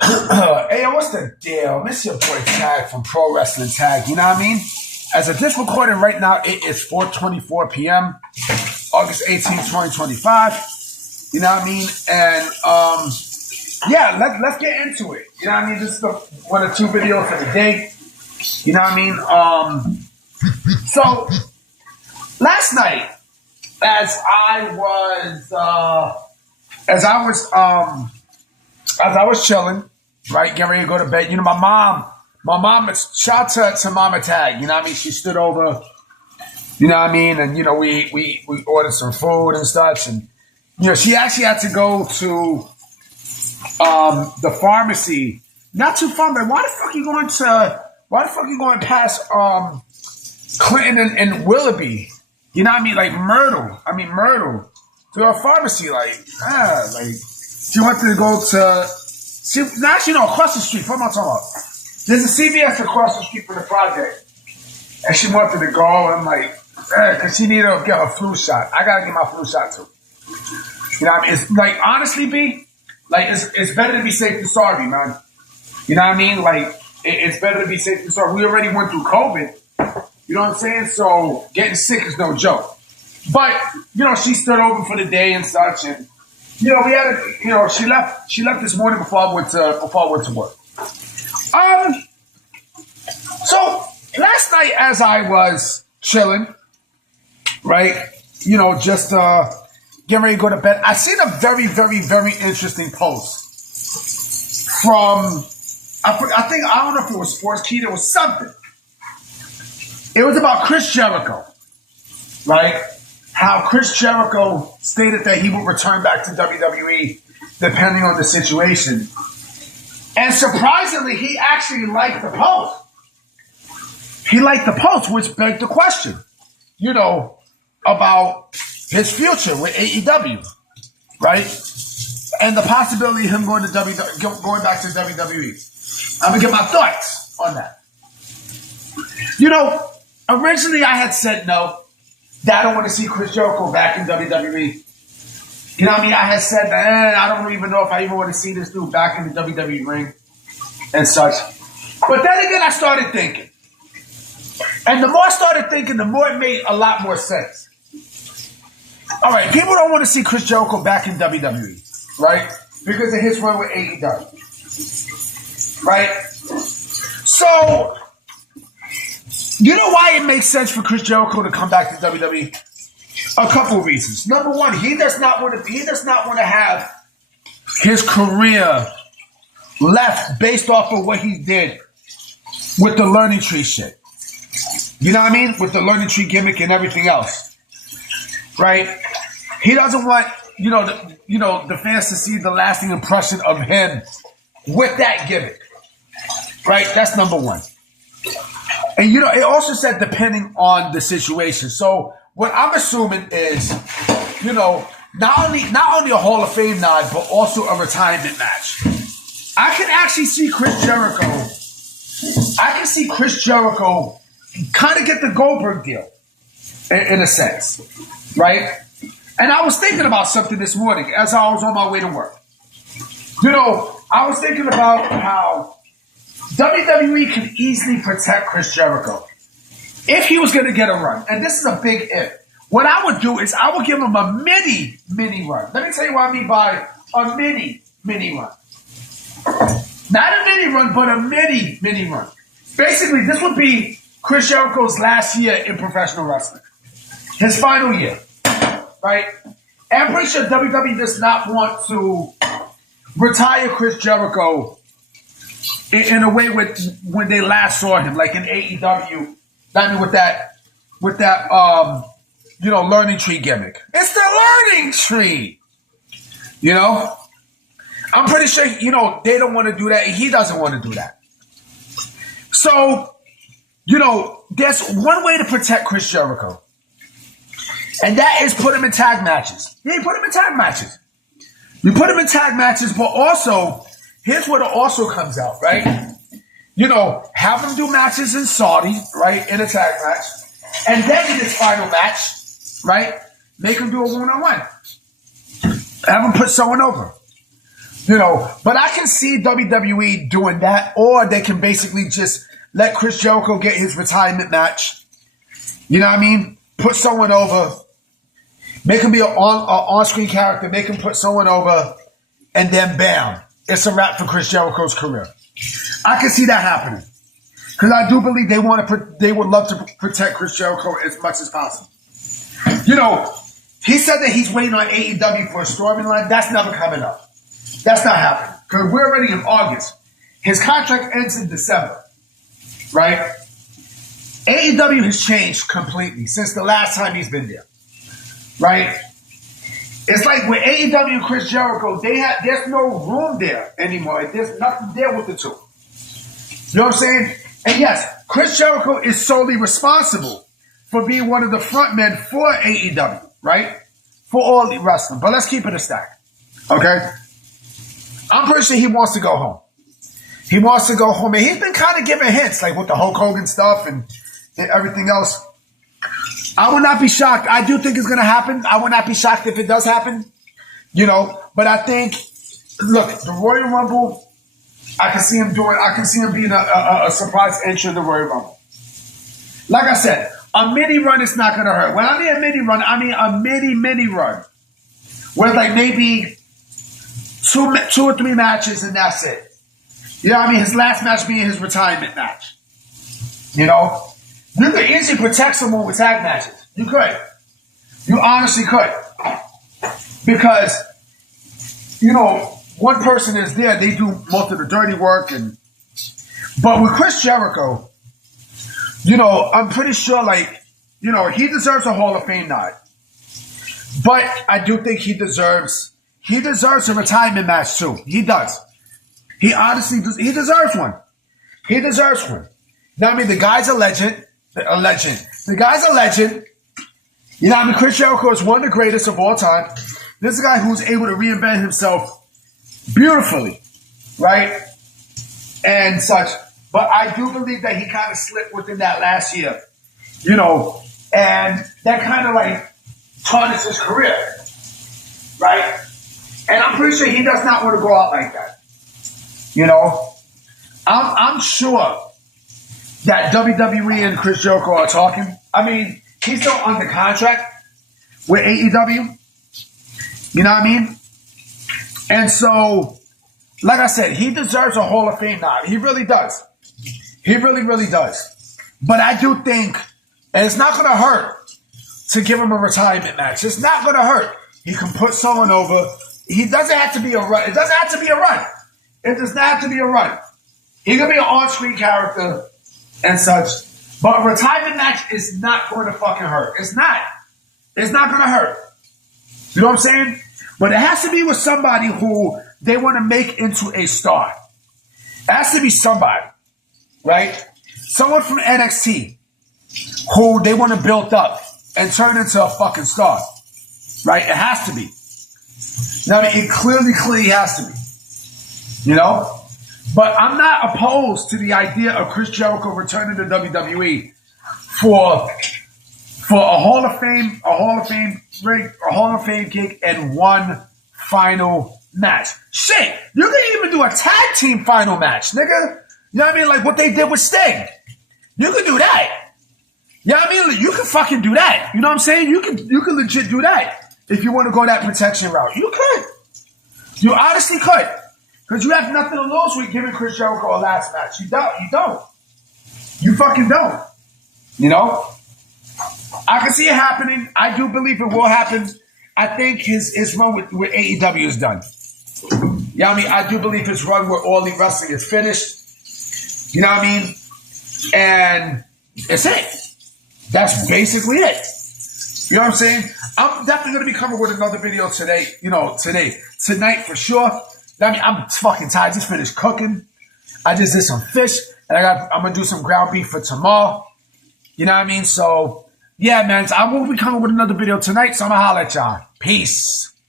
Hey, what's the deal? Miss your boy Tag from Pro Wrestling Tag. You know what I mean? As of this recording right now, it is 4:24 p.m. August 18th, 2025. You know what I mean? And yeah, let's get into it. You know what I mean? This is one of two videos for the day. You know what I mean? So last night, as I was chilling, right, getting ready to go to bed. You know, my mom, shout out to Mama Tag. You know what I mean? She stood over, you know what I mean? And, you know, we ordered some food and such. And, you know, she actually had to go to the pharmacy. Not too far, but why the fuck you going past Clinton and Willoughby? You know what I mean? Like Myrtle. To a pharmacy, like she wanted to go to across the street. What am I talking about? There's a CVS across the street from the project. And she wanted to go. I'm like, because she needed to get her flu shot. I gotta get my flu shot too. You know what I mean? It's like, honestly, B, like it's better to be safe than sorry, man. You know what I mean? Like it's better to be safe than sorry. We already went through COVID. You know what I'm saying? So getting sick is no joke. But, you know, she stood over for the day and such, and you know, we had a, you know, she left this morning before I went to work. So last night as I was chilling, right, you know, just getting ready to go to bed, I seen a very, very, very interesting post from I don't know if it was Sports Key, it was something. It was about Chris Jericho, right? How Chris Jericho stated that he would return back to WWE depending on the situation. And surprisingly, he actually liked the post. He liked the post, which begged the question, you know, about his future with AEW, right? And the possibility of him going back to WWE. I'm going to get my thoughts on that. You know, originally I had said no. That I don't want to see Chris Jericho back in WWE. You know what I mean? I had said that I don't even know if I even want to see this dude back in the WWE ring and such. But then again, I started thinking. And the more I started thinking, the more it made a lot more sense. All right, people don't want to see Chris Jericho back in WWE, right? Because of his run with AEW. Right? So, you know why it makes sense for Chris Jericho to come back to WWE? A couple of reasons. Number one, he does not want to have his career left based off of what he did with the learning tree shit. You know what I mean? With the learning tree gimmick and everything else. Right? He doesn't want, the fans to see the lasting impression of him with that gimmick. Right? That's number one. And, you know, it also said depending on the situation. So what I'm assuming is, you know, not only a Hall of Fame nod, but also a retirement match. I can actually see Chris Jericho kind of get the Goldberg deal, in a sense, right? And I was thinking about something this morning as I was on my way to work. You know, I was thinking about how WWE can easily protect Chris Jericho if he was going to get a run. And this is a big if. What I would do is I would give him a mini run. Let me tell you what I mean by a mini run. Not a mini run, but a mini run. Basically, this would be Chris Jericho's last year in professional wrestling. His final year. Right? And I'm pretty sure WWE does not want to retire Chris Jericho in a way when they last saw him, like in AEW, I mean with that learning tree gimmick. It's the learning tree. You know? I'm pretty sure, you know, they don't want to do that. He doesn't want to do that. So, you know, there's one way to protect Chris Jericho. And that is put him in tag matches. Yeah, you put him in tag matches. You put him in tag matches, but also, here's where it also comes out, right? You know, have him do matches in Saudi, right, in a tag match. And then in his final match, right, make him do a one-on-one. Have him put someone over. But I can see WWE doing that, or they can basically just let Chris Jericho get his retirement match. You know what I mean? Put someone over, make him be an on-screen character, make him put someone over, and then bam, it's a wrap for Chris Jericho's career. I can see that happening because I do believe they would love to protect Chris Jericho as much as possible. He said that he's waiting on AEW for a storyline. That's never coming up. That's not happening because we're already in August. His contract ends in December, right? AEW has changed completely since the last time he's been there, right? It's like with AEW and Chris Jericho, there's no room there anymore. There's nothing there with the two. You know what I'm saying? And yes, Chris Jericho is solely responsible for being one of the front men for AEW, right? For all the wrestling. But let's keep it a stack, okay? I'm pretty sure he wants to go home. He wants to go home. And he's been kind of giving hints, like with the Hulk Hogan stuff and everything else. I would not be shocked. I do think it's going to happen. I would not be shocked if it does happen. But I think, look, the Royal Rumble, I can see him being a surprise entry in the Royal Rumble. Like I said, a mini run is not going to hurt. When I mean a mini run, I mean a mini run. Where like maybe two or three matches and that's it. You know what I mean? His last match being his retirement match. You could easily protect someone with tag matches. You could. You honestly could. Because, one person is there. They do most of the dirty work. But with Chris Jericho, I'm pretty sure, he deserves a Hall of Fame nod. But I do think he deserves a retirement match, too. He does. He honestly does. He deserves one. He deserves one. Now, I mean, the guy's a legend. The guy's a legend. Chris Jericho is one of the greatest of all time. This is a guy who's able to reinvent himself beautifully, right? And such. But I do believe that he kind of slipped within that last year, and that kind of tarnished his career, right? And I'm pretty sure he does not want to go out like that. I'm sure that WWE and Chris Jericho are talking. I mean, he's still under contract with AEW. You know what I mean? And so, like I said, he deserves a Hall of Fame nod. He really does. He really, really does. But I do think, and it's not going to hurt to give him a retirement match. It's not going to hurt. He can put someone over. He doesn't have to be a run. It doesn't have to be a run. It does not have to be a run. He can be an on-screen character and such. But a retirement match is not going to fucking hurt. It's not. It's not going to hurt. You know what I'm saying? But it has to be with somebody who they want to make into a star. It has to be somebody, right? Someone from NXT who they want to build up and turn into a fucking star, right? It has to be. I mean, it clearly has to be, But I'm not opposed to the idea of Chris Jericho returning to WWE for a Hall of Fame gig and one final match. Shit, you can even do a tag team final match, nigga. You know what I mean? Like what they did with Sting. You can do that. You know what I mean? You can fucking do that. You know what I'm saying? You can legit do that if you want to go that protection route. You could. You honestly could. Because you have nothing to lose with giving Chris Jericho a last match. You don't. You fucking don't. I can see it happening. I do believe it will happen. I think his run with AEW is done. Yeah, I mean, I do believe his run with All Elite Wrestling is finished. You know what I mean? And it's it. That's basically it. You know what I'm saying? I'm definitely going to be coming with another video today. Tonight for sure. I mean, I'm fucking tired. I just finished cooking. I just did some fish. And I'm going to do some ground beef for tomorrow. You know what I mean? So, yeah, man. So I will be coming with another video tonight. So I'm going to holler at y'all. Peace.